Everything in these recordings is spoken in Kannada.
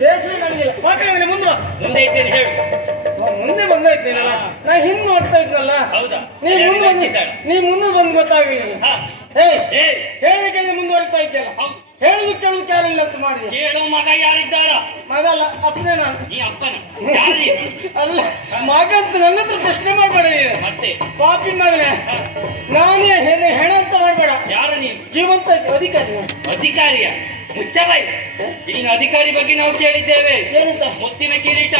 ಬೇಸರ ನನಗಿಲ್ಲ. ಮಾತಾಡಿದ್ರೆ ಮುಂದೆ ಮುಂದೆ ಇದ್ದೇನೆ ಹೇಳು. ಮುಂದೆ ಬಂದಾಯ್ತೇನಲ್ಲ, ನಾ ಹಿಂದ್ ನೋಡ್ತಾ ಇದ್ನಲ್ಲ. ಹೌದಾ? ನೀ ಮುಂದೆ ಬಂದು ಗೊತ್ತಾಗಲಿಲ್ಲ. ಹೇಳಿಕೆಗೆ ಮುಂದುವರಿತಾ ಇದ್ದೇನೆ. ಹೇಳುದು ಕೇಳುದು ಕ್ಯಾರಿಲ್ಲ ಅಂತ ಮಾಡಿ. ಕೇಳು ಮಗ ಯಾರಿದ್ದಾರ? ಮಗ ಅಲ್ಲ, ಅಪ್ಪನೇ ನಾನು. ಈ ಅಪ್ಪನ ಅಲ್ಲ, ಮಗ ಅಂತ ನನ್ನ ಹತ್ರ ಪ್ರಶ್ನೆ ಮಾಡಬೇಡ ನೀನು. ಮತ್ತೆ ಪಾಪಿ ಮಗನೇ, ನಾನೇ ಹೆಣ ಅಂತ ಮಾಡಬೇಡ. ಯಾರು ನೀನು? ಜೀವಂತ ಅಧಿಕಾರಿ. ಅಧಿಕಾರಿಯ ಮುಚ್ಚಬಾಯಿ. ಇಲ್ಲಿನ ಅಧಿಕಾರಿ ಬಗ್ಗೆ ನಾವು ಕೇಳಿದ್ದೇವೆ. ಮುತ್ತಿನ ಕಿರೀಟ,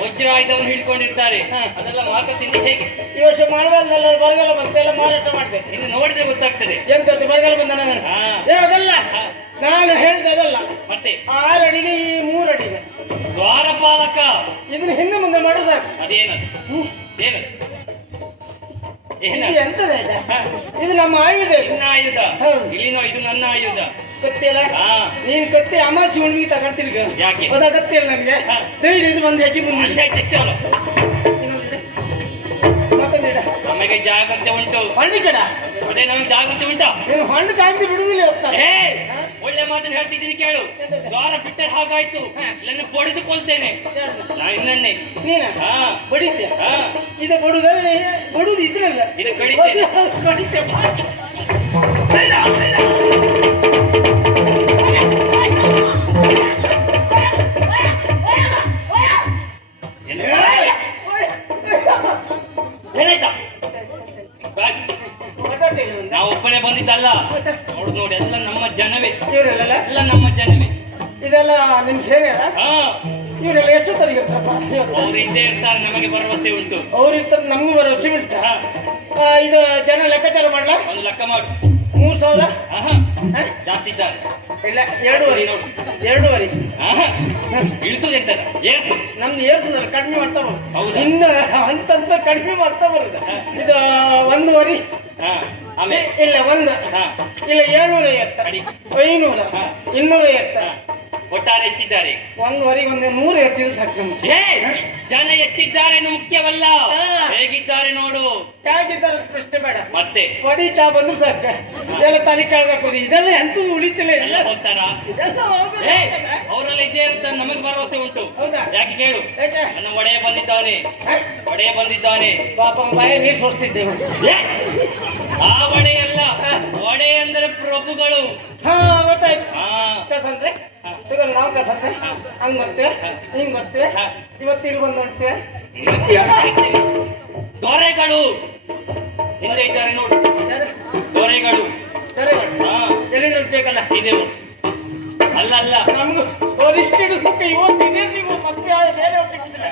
ವಜ್ರ ಆಯುಧವನ್ನು ಹಿಡ್ಕೊಂಡಿರ್ತಾರೆ. ಅದೆಲ್ಲ ಮಾತಾಡ್ತೀನಿ ಹೇಗೆ? ಈ ವರ್ಷ ಮಾಡಬಾರ್ದಲ್ಲ, ಬರಗಾಲ ಬಂತೆಲ್ಲ ಮಾರಾಟ ಮಾಡಿದೆ. ಇನ್ನು ನೋಡಿದ್ರೆ ಗೊತ್ತಾಗ್ತದೆ ಎಂತದ್ದು ಬರಗಾಲ ಬಂದ ನಾನು. ಅದಲ್ಲ, ನಾನು ಹೇಳಿದೆ ಅದಲ್ಲ. ಮತ್ತೆ 6 ಅಡಿಗೆ ಈ 3 ಅಡಿಗೆ ದ್ವಾರಪಾಲಕ. ಇದನ್ನ ಹಿಂದೆ ಮುಂದೆ ಮಾಡು ಸಾಕು. ಅದೇನದು? ಎಂತದ ಇದು? ನಮ್ಮ ಆಯುಧ. ನಿನ್ನ ಆಯುಧ? ಇಲ್ಲಿನೋ ಇದು ನನ್ನ ಆಯುಧ. ಕತ್ತಿಯಲ್ಲ ನೀನ್ ಕತ್ತಿ ಅಮಾಸಿ ಹುಣ್ಣಿಗೆ ತಗೊಂತಿರ್ಗ. ಯಾಕೆ ಗೊತ್ತಾಗತ್ತಿಲ್ಲ ನನಗೆ. ಧೈರ್ಯ ಇದು ಬಂದು ಹೆಜ್ಜೆ ಮುಂದೆ ಮತ್ತೊಂದಿಡ. ನಮಗೆ ಜಾಗ್ರತೆ ಉಂಟು. ಹಣ್ಣು ಕಡ ಅದೇ ನಮಗೆ ಜಾಗ್ರತೆ ಉಂಟು. ನೀನು ಹಣ್ಣು ಕಾಯ್ದು ಬಿಡುದಿಲ್ಲ. ಒಳ್ಳೆ ಮಾತನ್ನು ಹೇಳ್ತಿದ್ದೀನಿ ಕೇಳು. ದ್ವಾರ ಬಿಟ್ಟರೆ ಹಾಗಾಯ್ತು, ನನ್ನ ಬಡಿದುಕೊಳ್ತೇನೆ ಇನ್ನನ್ನೇ. ನೀನ ಬಡಿದ್ಯ? ಇದು ಬಡುದು ಇದ್ರಲ್ಲ, ಇದು ಕಡಿತೇನೆ. ಏನಾಯ್ತಾ? ನಾವು ಒಬ್ಬನೇ ಬಂದಿದ್ದಲ್ಲ. ನೋಡು ನೋಡಿ, ಎಲ್ಲ ನಮ್ಮ ಜನವೇ. ಎಲ್ಲ ನಮ್ಮ ಜನವೇ. ಇದೆಲ್ಲ ನಿಮ್ ಸೇನೆ. ಇವರೆಲ್ಲ ಎಷ್ಟು ತರಿಗೆ ಇರ್ತಾರಪ್ಪ? ಅವ್ರು ಇದ್ದೇ ಇರ್ತಾರೆ, ನಮಗೆ ಭರವಸೆ ಉಂಟು. ಅವ್ರು ಇರ್ತಾರೆ, ನಮಗೂ ಭರವಸೆ ಉಂಟು. ಇದು ಜನ ಲೆಕ್ಕಾಚಾರ ಮಾಡ್ಲಾ? ಒಂದು ಲೆಕ್ಕ ಮಾಡು. 3000 ಜಾಸ್ತಿ ಇದ್ದಾರೆ. ಇಲ್ಲ 2.5. ನೋಡು 2.5 ಇಳಿಸುದು ಎಂತದ? ನಮ್ದು ಏರ್ಸಂದ್ರೆ ಕಡಿಮೆ ಮಾಡ್ತಾ ಬರುದು. ಇನ್ನು ಅಂತ ಕಡಿಮೆ ಮಾಡ್ತಾ ಬರುದು. ಇದು 1.5. ಆಮೇಲೆ ಇಲ್ಲ 1 ಇಲ್ಲ 750 500 250. ಒಟ್ಟಾರೆ ಎಷ್ಟಿದ್ದಾರೆ? 1.5 150 ಸಾಕು. ಜನ ಎಷ್ಟಿದ್ದಾರೆ ಮುಖ್ಯವಲ್ಲ, ಹೇಗಿದ್ದಾರೆ ನೋಡು. ಹೇಗಿದ್ದಾರೆ ಪ್ರಶ್ನೆ ಬೇಡ. ಮತ್ತೆ ಪಡಿ ಚಾ ಬಂದ್ರು ಸಾಕು. ಇದೆಲ್ಲ ತಲೆ ಕಾಳಾಕೋದು. ಇದೆಲ್ಲ ಎಂತದ್ದು ಉಳಿತಿಲ್ಲ. ಎಲ್ಲ ಹೋಗ್ತಾರ ಅವರೆಲ್ಲ ಇದೇ ಇರ್ತಾರೆ. ನಮಗೆ ಭರವಸೆ ಉಂಟು. ಯಾಕೆ ಕೇಳು? ನನ್ನ ಒಡೆಯ ಬಂದಿದ್ದಾನೆ. ಪಾಪ ಬಾಯ ನೀರು ಸೋಸ್ತಿದ್ದೇವೆ. ಆ ಒಡೆಯಲ್ಲ, ಒಡೆ ಅಂದ್ರೆ ಪ್ರಭುಗಳು. ಗೊತ್ತಾಯ್ತು. ಕಸಂದ್ರೆ ನಾವು ಕಸಂದ್ರೆ ಹಂಗ್ ಬರ್ತೇವೆ, ಹಿಂಗ್ ಬರ್ತೇವೆ. ಇವತ್ತು ಇಲ್ಲಿ ಬಂದು ನೋಡ್ತೇವೆ. ದೊರೆಗಳು ಹಿಂದೆ ಇದ್ದಾರೆ ನೋಡು. ದೊರೆಗಳು ಎಲ್ಲಿಂದ ಬೇಕಲ್ಲ ಇದೆವು. ಅಲ್ಲ ನಮ್ಗೂ ಅವರಿಷ್ಟು ಹಿಡಿದಕ್ಕೆ ಇವತ್ತು ಇದೇ ಸಿಗುವ. ಮತ್ತೆ ಬೇರೆ ಸಿಗುತ್ತಿಲ್ಲ.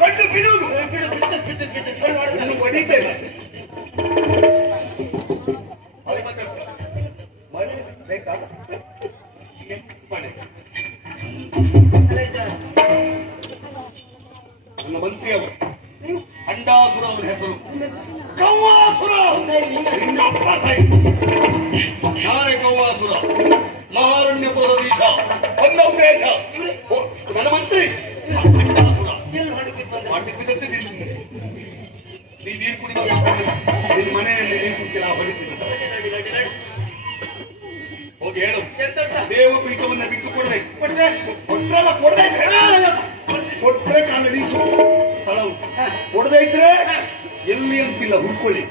ಕಣ್ಣು ಬಿಡುವುದು ಹೊಡಿತೇನೆ. ಮನೆ ಬೇಕಾ? ಮನೆ ನನ್ನ ಮಂತ್ರಿ ಅವರು ಅಂಡಾಸುರ ಅವರ ಹೆಸರು ಕೌವಾಸುರ. ನಿನ್ನ ಅಪ್ಪ ನಾನೇ ಕೌವಾಸುರ, ಮಹಾರಣ್ಯಪುರದೀಶ. ನನ್ನ ಉದ್ದೇಶ ನನ್ನ ಮಂತ್ರಿ ಅಂಡಾಸುರ ನೀರು ಕುಡಿ ನಿನ್ನ ಮನೆಯಲ್ಲಿ ನೀರು ಕುಡಿತಿಲ್ಲ. ಹೊಡಿತೀನಿ. ಹೋಗಿ ಹೇಳು, ದೇವಪೀಠವನ್ನ ಬಿಟ್ಟು ಕೊಡ್ಬೇಕು. ಕೊಟ್ರಲ್ಲ, ಕೊಟ್ರೆ ಕಾಲಡಿ ಸ್ಥಳ ಉಂಟು. ಕೊಡದೇ ಇದ್ರೆ ಎಲ್ಲಿ ಅಂತಿಲ್ಲ, ಹುಡ್ಕೊಳ್ಳಿ.